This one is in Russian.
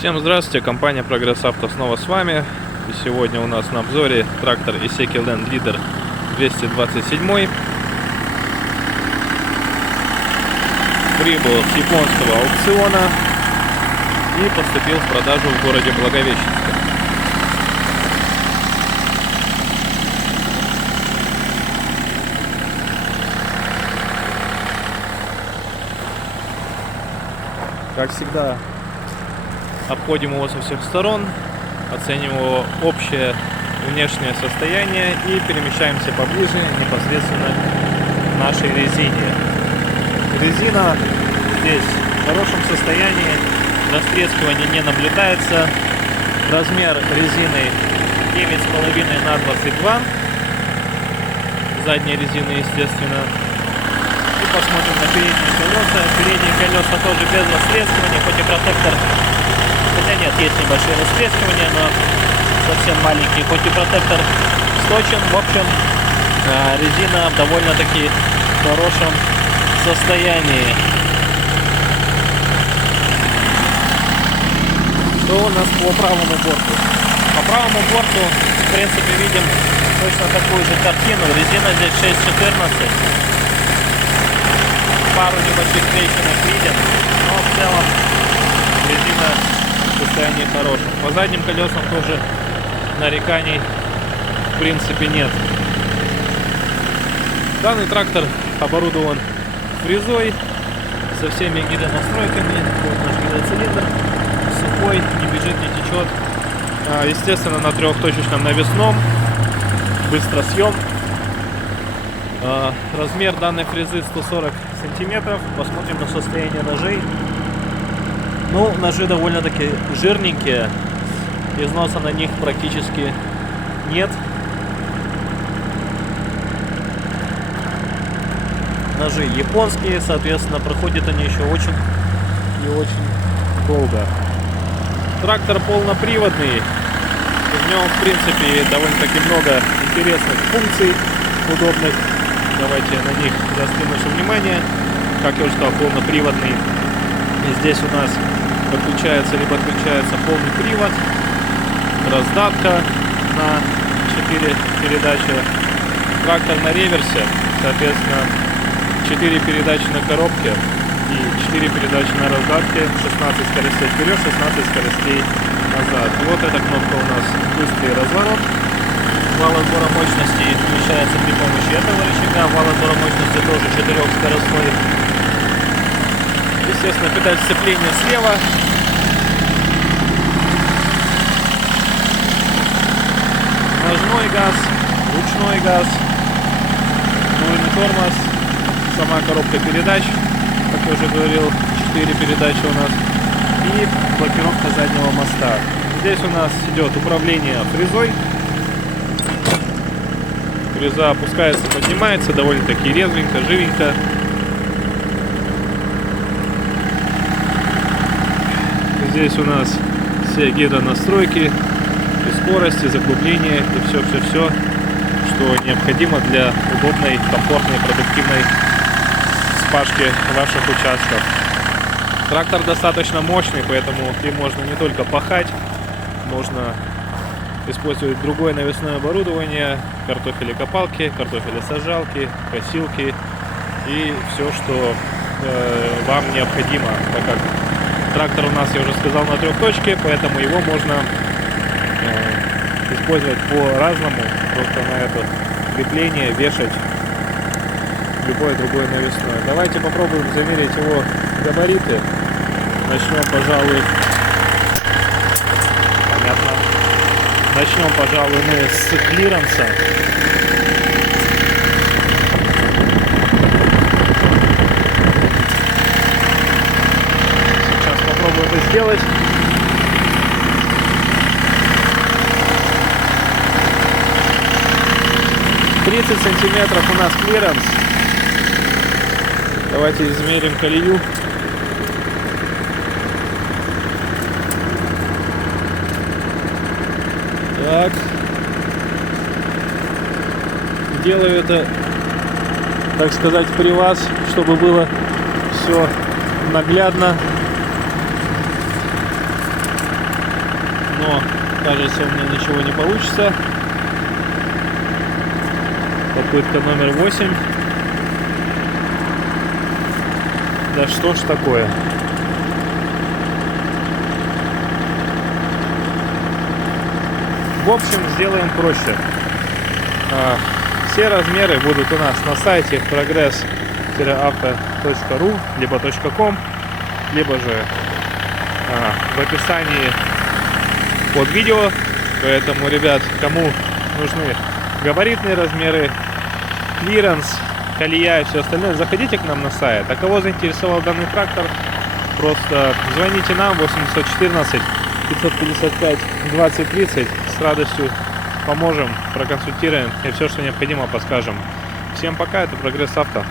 Всем здравствуйте, компания Прогресс Авто снова с вами. И сегодня у нас на обзоре трактор Iseki Land Leader 227. Прибыл с японского аукциона и поступил в продажу в городе Благовещенске. Как всегда, обходим его со всех сторон, оценим его общее внешнее состояние и перемещаемся поближе непосредственно к нашей резине. Резина здесь в хорошем состоянии, растрескивания не наблюдается. Размер резины 9,5 на 22, задней резины, естественно. И посмотрим на передние колеса. Передние колеса тоже без растрескивания, хоть и протектор, хотя нет, есть небольшие растрескивания, но совсем маленькие, хоть и протектор сточен. В общем, резина в довольно-таки хорошем состоянии. Что у нас по правому борту? По правому борту, в принципе, видим точно такую же картину. Резина здесь 6,14. Пару небольших трещинок видим, но в целом резина в состоянии хорошем. По задним колесам тоже нареканий в принципе нет. Данный трактор оборудован фрезой со всеми гидронастройками. Вот наш гидроцилиндр сухой, не бежит, не течет. Естественно, на трехточечном навесном, быстросъем. Размер данной фрезы 140 сантиметров. Посмотрим на состояние ножей. Ну, ножи довольно-таки жирненькие. Износа на них практически нет. Ножи японские, соответственно, проходят они еще очень и очень долго. Трактор полноприводный. В нем, в принципе, довольно-таки много интересных функций, удобных. Давайте на них заострим наше внимание. Как я уже сказал, полноприводный. И здесь у нас подключается либо отключается полный привод, раздатка на 4 передачи, трактор на реверсе, соответственно 4 передачи на коробке и 4 передачи на раздатке, 16 скоростей вперед, 16 скоростей назад. Вот эта кнопка у нас быстрый разворот. Вал отбора мощности включается при помощи этого рычага. Вал отбора мощности тоже 4-скоростной. Естественно, педаль сцепления слева. Ножной газ, ручной газ, дворный тормоз, сама коробка передач, как я уже говорил, 4 передачи у нас, и блокировка заднего моста. Здесь у нас идет управление фрезой. Фреза опускается, поднимается довольно-таки резвенько, живенько. Здесь у нас все гидронастройки, и скорости, заглубления и все-все-все, что необходимо для удобной, комфортной, продуктивной спашки ваших участков. Трактор достаточно мощный, поэтому им можно не только пахать, можно использовать другое навесное оборудование, картофелекопалки, картофелесажалки, косилки и все, что вам необходимо, так как трактор у нас, я уже сказал, на трехточке, поэтому его можно использовать по-разному, просто на это крепление вешать любое другое навесное. Давайте попробуем замерить его габариты. Начнем, пожалуй, понятно. Начнем, пожалуй, мы с клиренса. Сейчас попробуем это сделать. 30 сантиметров у нас клиренс. Давайте измерим колею. Так. Делаю это, так сказать, при вас, чтобы было все наглядно. но кажется, у меня ничего не получится. Попытка номер 8. Да что ж такое? В общем, сделаем проще. Все размеры будут у нас на сайте progress-auto.ru, либо .com, либо же в описании под видео. Поэтому, ребят, кому нужны габаритные размеры, клиренс, колея и все остальное, заходите к нам на сайт. А кого заинтересовал данный трактор, просто звоните нам 814 555 2030. С радостью поможем, проконсультируем и все, что необходимо, подскажем. Всем пока, это Прогресс Авто.